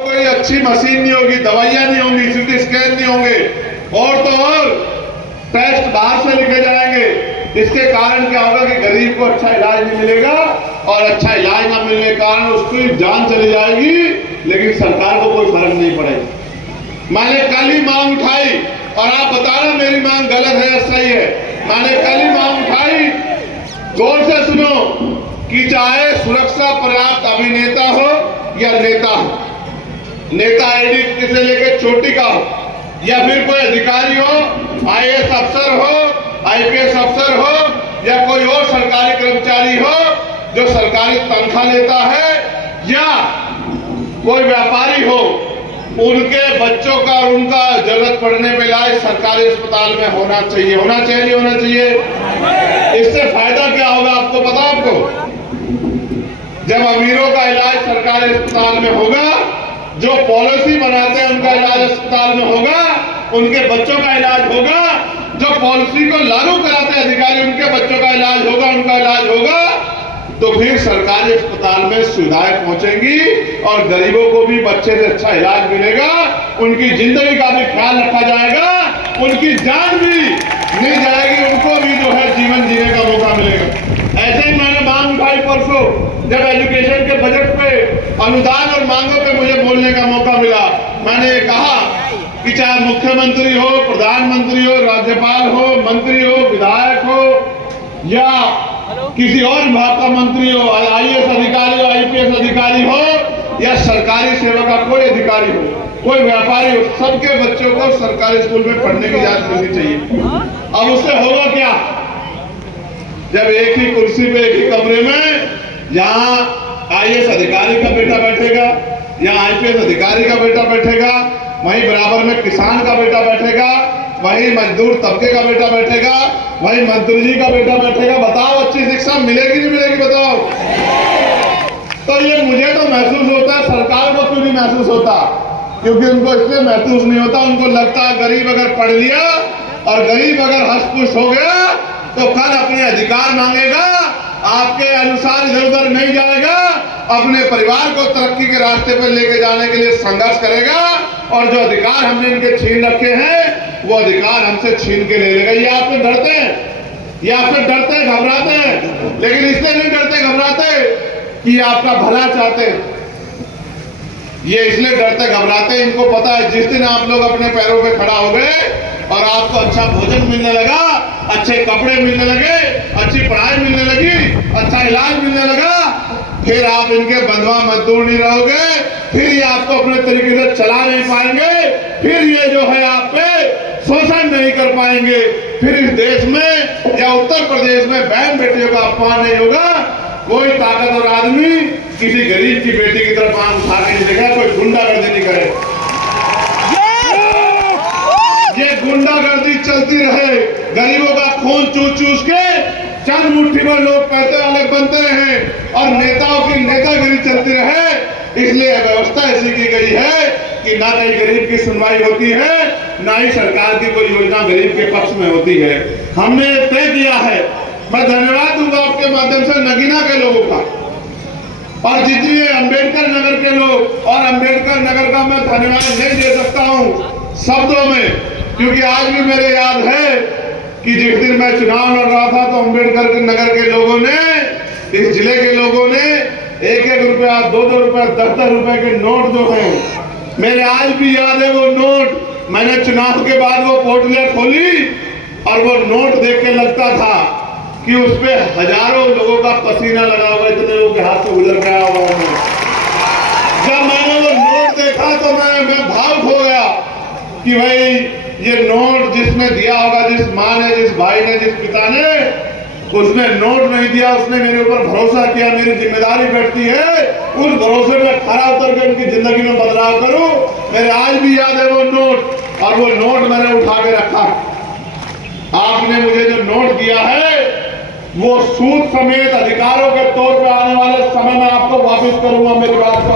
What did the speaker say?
कोई अच्छी मशीन नहीं होगी, दवाइयां नहीं होंगी, सीटी स्कैन नहीं होंगे, और तो और टेस्ट बाहर से लिखे जाएंगे। इसके कारण क्या होगा कि गरीब को अच्छा इलाज नहीं मिलेगा, और अच्छा इलाज ना मिलने के कारण उसकी जान चली जाएगी, लेकिन सरकार को कोई फर्क नहीं पड़ेगा। मैंने कल ही मांग उठाई, और आप बताना मेरी मांग गलत है या सही है। मैंने कल ही मांग उठाई, गौर से सुनो, कि चाहे सुरक्षा पर्याप्त अभिनेता हो या नेता हो, नेता आईडी से लेकर चोटी का हो, या फिर कोई अधिकारी हो, आईएएस अफसर हो, आईपीएस अफसर हो, या कोई और सरकारी कर्मचारी हो जो सरकारी तनख्वाह लेता है, या कोई व्यापारी हो, उनके बच्चों का और उनका जरूरत पड़ने पे इलाज सरकारी अस्पताल में होना चाहिए। होना चाहिए, होना चाहिए। इससे फायदा क्या होगा आपको पता? आपको जब अमीरों का इलाज सरकारी अस्पताल में होगा, जो पॉलिसी बनाते हैं उनका इलाज अस्पताल में होगा, उनके बच्चों का इलाज होगा, जो पॉलिसी को लागू कराते हैं अधिकारी उनके बच्चों का इलाज होगा, उनका इलाज होगा, तो फिर सरकारी अस्पताल में सुविधाएं पहुंचेंगी और गरीबों को भी बच्चे से अच्छा इलाज मिलेगा, उनकी जिंदगी का भी ख्याल रखा जाएगा, उनकी जान भी नहीं जाएगी, उनको भी जो है जीवन जीने का मौका मिलेगा। ऐसे ही मैंने मांग उठाई परसों, जब एजुकेशन के बजट पे अनुदान और मांगों पे मुझे बोलने का मौका मिला। मैंने कहा कि चाहे मुख्यमंत्री हो, प्रधानमंत्री हो, राज्यपाल हो, मंत्री हो, विधायक हो, या किसी और विभाग का मंत्री हो, आईएएस अधिकारी हो, आईपीएस अधिकारी हो, या सरकारी सेवा का कोई अधिकारी हो, कोई व्यापारी हो, सबके बच्चों को सरकारी स्कूल में पढ़ने की इजाजत मिलनी चाहिए। अब उससे होगा क्या? जब एक ही कुर्सी पे, एक ही कमरे में, यहाँ आईएएस अधिकारी का बेटा बैठेगा, यहाँ आईपीएस अधिकारी का बेटा बैठेगा, वहीं बराबर में किसान का बेटा बैठेगा, वहीं मजदूर तबके का बेटा बैठेगा, वहीं मंत्री जी का बेटा बैठेगा। बताओ अच्छी शिक्षा मिलेगी नहीं मिलेगी? बताओ। तो ये मुझे तो महसूस होता है, सरकार को क्यों नहीं महसूस होता? क्योंकि उनको इसलिए महसूस नहीं होता, उनको लगता है गरीब अगर पढ़ लिया और गरीब अगर हंस-खुश हो गया तो कल अपने अधिकार मांगेगा, आपके अनुसार इधर उधर नहीं जाएगा, अपने परिवार को तरक्की के रास्ते पर लेके जाने के लिए संघर्ष करेगा, और जो अधिकार हमने इनके छीन रखे हैं वो अधिकार हमसे छीन के ले लेगा। ये आपसे डरते हैं, ये आपसे डरते हैं, घबराते हैं, लेकिन इसलिए नहीं डरते घबराते कि आपका भला चाहते हैं। ये इसलिए डरते घबराते, इनको पता है जिस दिन आप लोग अपने पैरों पे खड़ा हो गए और आपको अच्छा भोजन मिलने लगा, अच्छे कपड़े मिलने लगे, अच्छी पढ़ाई मिलने लगी, अच्छा इलाज मिलने लगा, फिर आप इनके बंधुआ मजदूर नहीं रहोगे, फिर ये आपको अपने तरीके से चला नहीं पाएंगे, फिर ये जो है आप पे शोषण नहीं कर पाएंगे, फिर इस देश में या उत्तर प्रदेश में बहन बेटियों का अपमान नहीं होगा। कोई ताकतवर आदमी किसी गरीब की बेटी की तरफ आंख उठा के नहीं देखेगा, कोई गुंडागर्दी नहीं करे। ये गुंडागर्दी चलती रहे, गरीबों का खून चूस चूस के चंद मुट्ठी में लोग पैसे वाले बनते रहे और नेताओं की नेतागिरी चलती रहे। इसलिए व्यवस्था ऐसी की गई है कि ना कहीं गरीब की सुनवाई होती है, ना ही सरकार की कोई योजना गरीब के पक्ष में होती है। हमने तय किया है, मैं धन्यवाद दूंगा आपके माध्यम से नगीना के लोगों का, और जितने अंबेडकर नगर के लोग, और अंबेडकर नगर का मैं धन्यवाद नहीं दे सकता हूं शब्दों में, क्योंकि आज भी मेरे याद है कि जिस दिन मैं चुनाव लड़ रहा था तो अंबेडकर नगर के लोगों ने, इस जिले के लोगों ने 1-1 रुपया, 2-2 रुपया, 10-10 रुपए के नोट जो हैं, मेरे आज भी याद है वो नोट। मैंने चुनाव के बाद वो पोटलियां खोली और वो नोट देख के लगता था कि उस पे हजारों लोगों का पसीना लगा हुआ, इतने लोगों के हाथ से गुजर गया होगा। जब मैंने वो नोट देखा तो मैं भावुक हो गया कि भाई ये नोट जिसने दिया होगा, जिस माँ ने, जिस भाई ने, जिस पिता ने, उसने नोट नहीं दिया, उसने मेरे ऊपर भरोसा किया, मेरी जिम्मेदारी बैठती है उस भरोसे में खरा उतर के उनकी जिंदगी में बदलाव करूं। मेरे आज भी याद है वो नोट, और वो नोट मैंने उठा के रखा। आपने मुझे जो नोट दिया है वो सूद समेत अधिकारों के तौर पे आने वाले समय में आपको वापस करूंगा। मेरी बात को